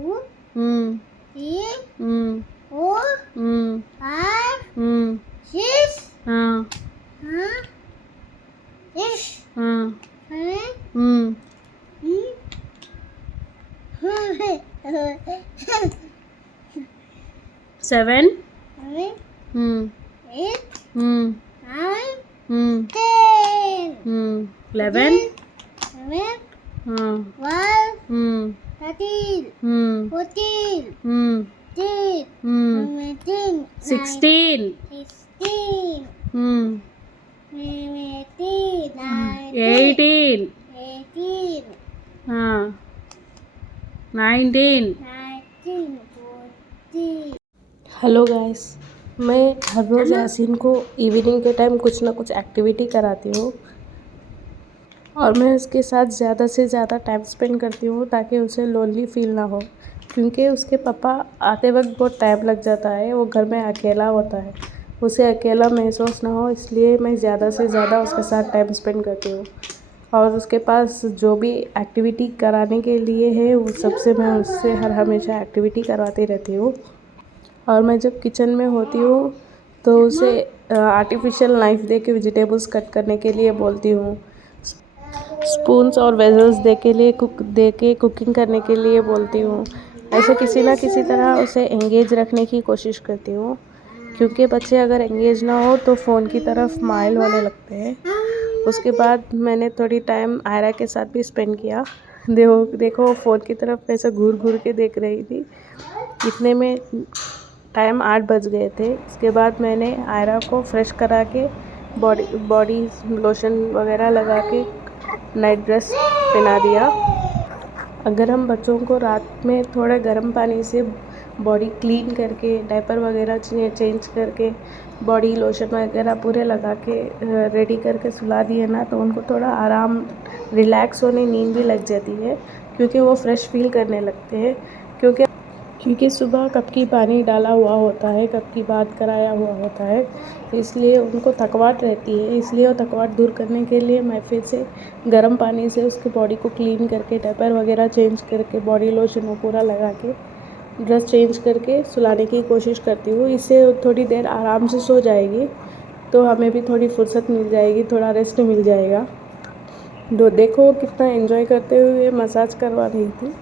हम्म 3 4 5 6 हाँ 6 हाँ 7 7 8 हम्म 9 हम्म 10 11 11 हाँ 12 हम्म 13 14 हम्म 15 16 16 हम्म 17 18 18 हाँ 19 19 20 हेलो गाइस, मैं हर रोज़ यासीन को इवनिंग के टाइम कुछ ना कुछ एक्टिविटी कराती हूँ और मैं उसके साथ ज़्यादा से ज़्यादा टाइम स्पेंड करती हूँ ताकि उसे लोनली फील ना हो, क्योंकि उसके पापा आते वक्त बहुत टाइम लग जाता है। वो घर में अकेला होता है, उसे अकेला महसूस ना हो, इसलिए मैं ज़्यादा से ज़्यादा उसके साथ टाइम स्पेंड करती हूँ। और उसके पास जो भी एक्टिविटी कराने के लिए है वो सबसे मैं उससे हर हमेशा एक्टिविटी करवाती रहती हूँ। और मैं जब किचन में होती हूँ तो उसे आर्टिफिशियल नाइफ़ दे के वेजिटेबल्स कट करने के लिए बोलती हूँ। स्पून्स और वेजल्स दे के कुकिंग करने के लिए बोलती हूँ। ऐसे किसी ना किसी तरह उसे एंगेज रखने की कोशिश करती हूँ, क्योंकि बच्चे अगर एंगेज ना हो तो फ़ोन की तरफ माइल होने लगते हैं। उसके बाद मैंने थोड़ी टाइम आयरा के साथ भी स्पेंड किया। देखो फ़ोन की तरफ ऐसे घूर घूर के देख रही थी। इतने में टाइम 8 बज गए थे। इसके बाद मैंने आयरा को फ्रेश करा के बॉडी लोशन वगैरह लगा के नाइट ड्रेस पहना दिया। अगर हम बच्चों को रात में थोड़ा गर्म पानी से बॉडी क्लीन करके डायपर वगैरह चेंज करके बॉडी लोशन वगैरह पूरे लगा के रेडी करके सुला दिए ना, तो उनको थोड़ा आराम रिलैक्स होने नींद भी लग जाती है, क्योंकि वो फ्रेश फील करने लगते हैं। क्योंकि सुबह कब की पानी डाला हुआ होता है, कब की बात कराया हुआ होता है, तो इसलिए उनको थकवाट रहती है। इसलिए वो थकवाट दूर करने के लिए मैं फिर से गर्म पानी से उसकी बॉडी को क्लीन करके डायपर वगैरह चेंज करके बॉडी लोशन वो पूरा लगा के ड्रेस चेंज करके सुलाने की कोशिश करती हूँ। इससे थोड़ी देर आराम से सो जाएगी तो हमें भी थोड़ी फुर्सत मिल जाएगी, थोड़ा रेस्ट मिल जाएगा। देखो कितना एंजॉय करते हुए मसाज करवा रही थी।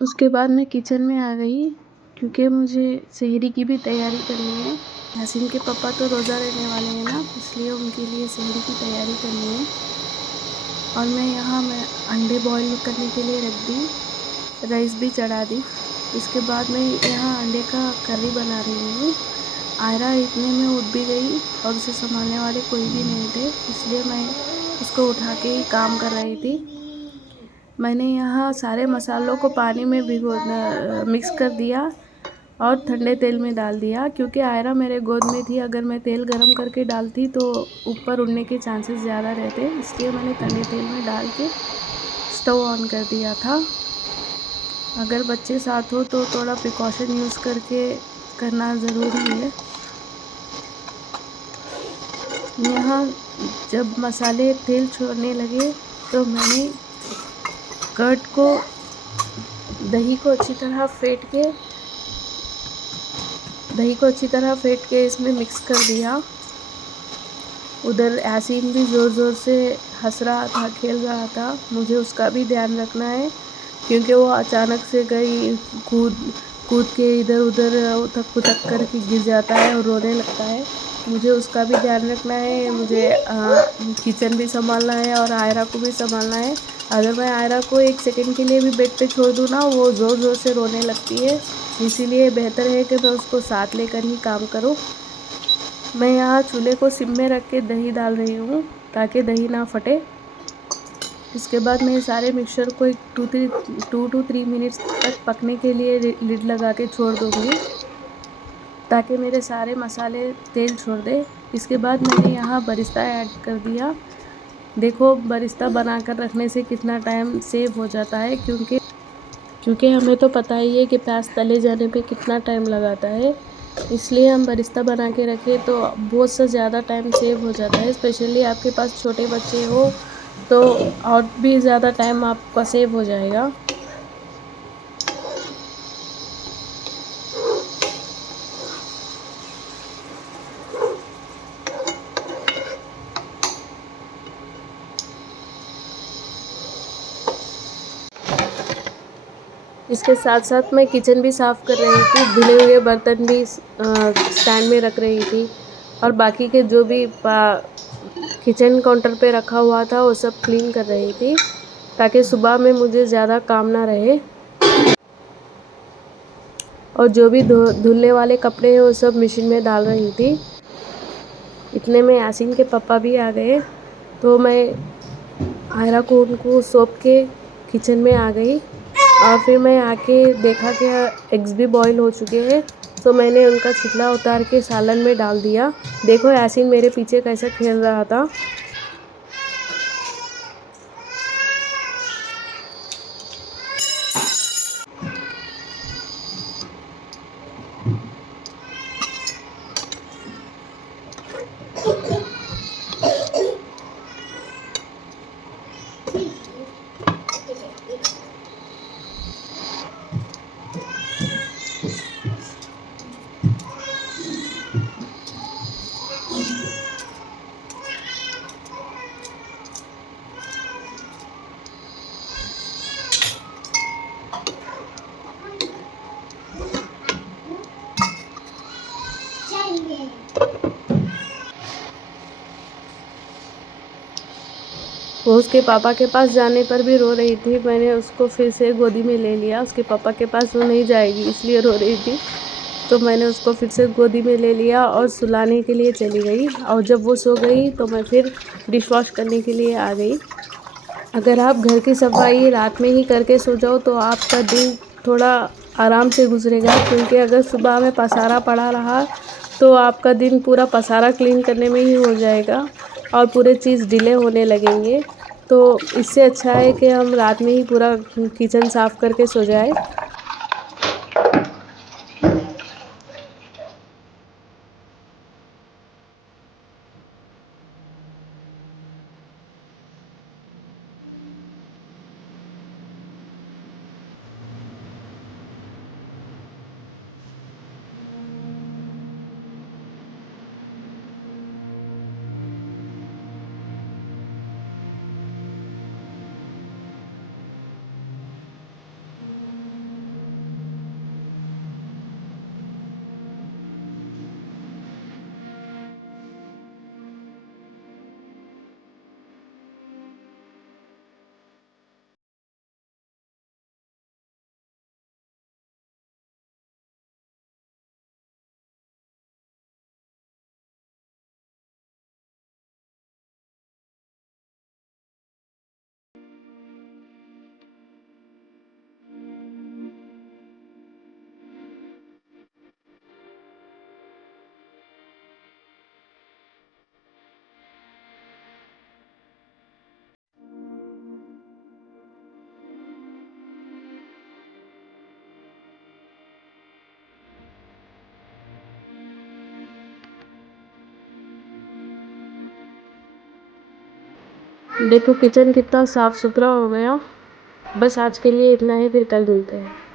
उसके बाद मैं किचन में आ गई, क्योंकि मुझे सेहरी की भी तैयारी करनी है। यासीन के पापा तो रोज़ा रहने वाले हैं ना, इसलिए उनके लिए सेहरी की तैयारी करनी है। और मैं अंडे बॉईल करने के लिए रख दी, राइस भी चढ़ा दी। इसके बाद मैं यहाँ अंडे का करी बना रही हूँ। आयरा इतने में उठ भी गई और उसे संभालने वाले कोई भी नहीं थे, इसलिए मैं उसको उठा के ही काम कर रही थी। मैंने यहाँ सारे मसालों को पानी में मिक्स कर दिया और ठंडे तेल में डाल दिया, क्योंकि आयरा मेरे गोद में थी। अगर मैं तेल गरम करके डालती तो ऊपर उड़ने के चांसेस ज़्यादा रहते, इसलिए मैंने ठंडे तेल में डाल के स्टोव ऑन कर दिया था। अगर बच्चे साथ हो तो थोड़ा प्रिकॉशन यूज़ करके करना ज़रूरी है। यहाँ जब मसाले तेल छोड़ने लगे तो मैंने कर्ड को, दही को अच्छी तरह फेंट के इसमें मिक्स कर दिया। उधर यासीन भी ज़ोर ज़ोर से हंस रहा था, खेल रहा था। मुझे उसका भी ध्यान रखना है क्योंकि वो अचानक से कहीं कूद कूद के इधर उधर उथक पुथक कर के गिर जाता है और रोने लगता है। मुझे उसका भी ध्यान रखना है, मुझे किचन भी संभालना है और आयरा को भी संभालना है। अगर मैं आयरा को एक सेकंड के लिए भी बेड पे छोड़ दूँ ना, वो ज़ोर ज़ोर से रोने लगती है। इसीलिए बेहतर है कि मैं उसको साथ लेकर ही काम करूँ। मैं यहाँ चूल्हे को सिम में रख के दही डाल रही हूँ ताकि दही ना फटे। इसके बाद मैं सारे मिक्सचर को एक 2 to 3 मिनट्स तक पकने के लिए लिड लगा के छोड़ दूँगी ताकि मेरे सारे मसाले तेल छोड़ दे। इसके बाद मैंने यहाँ बरिस्ता ऐड कर दिया। देखो बरिस्ता बना कर रखने से कितना टाइम सेव हो जाता है, क्योंकि हमें तो पता ही है कि प्याज तले जाने पे कितना टाइम लगाता है। इसलिए हम बरिस्ता बना के रखें तो बहुत सा ज़्यादा टाइम सेव हो जाता है। स्पेशली आपके पास छोटे बच्चे हो तो और भी ज़्यादा टाइम आपका सेव हो जाएगा। इसके साथ साथ मैं किचन भी साफ़ कर रही थी, धुले हुए बर्तन भी स्टैंड में रख रही थी और बाकी के जो भी किचन काउंटर पे रखा हुआ था वो सब क्लीन कर रही थी ताकि सुबह में मुझे ज़्यादा काम ना रहे। और जो भी धुलने वाले कपड़े हैं वो सब मशीन में डाल रही थी। इतने में यासीन के पापा भी आ गए तो मैं आयरा को उनको सौंप के किचन में आ गई और फिर मैं आके देखा कि एग्स भी बॉईल हो चुके हैं तो मैंने उनका छिलका उतार के सालन में डाल दिया। देखो यासीन मेरे पीछे कैसे खेल रहा था। वो उसके पापा के पास जाने पर भी रो रही थी। मैंने उसको फिर से गोदी में ले लिया। उसके पापा के पास वो नहीं जाएगी इसलिए रो रही थी, तो मैंने उसको फिर से गोदी में ले लिया और सुलाने के लिए चली गई। और जब वो सो गई तो मैं फिर डिश वॉश करने के लिए आ गई। अगर आप घर की सफाई रात में ही करके सो जाओ तो आपका दिन थोड़ा आराम से गुजरेगा, क्योंकि अगर सुबह में पसारा पड़ा रहा तो आपका दिन पूरा पसारा क्लीन करने में ही हो जाएगा और पूरे चीज़ डिले होने लगेंगे। तो इससे अच्छा है कि हम रात में ही पूरा किचन साफ़ करके सो जाए। देखो किचन कितना साफ सुथरा हो गया। बस आज के लिए इतना ही, फिर कल मिलते हैं।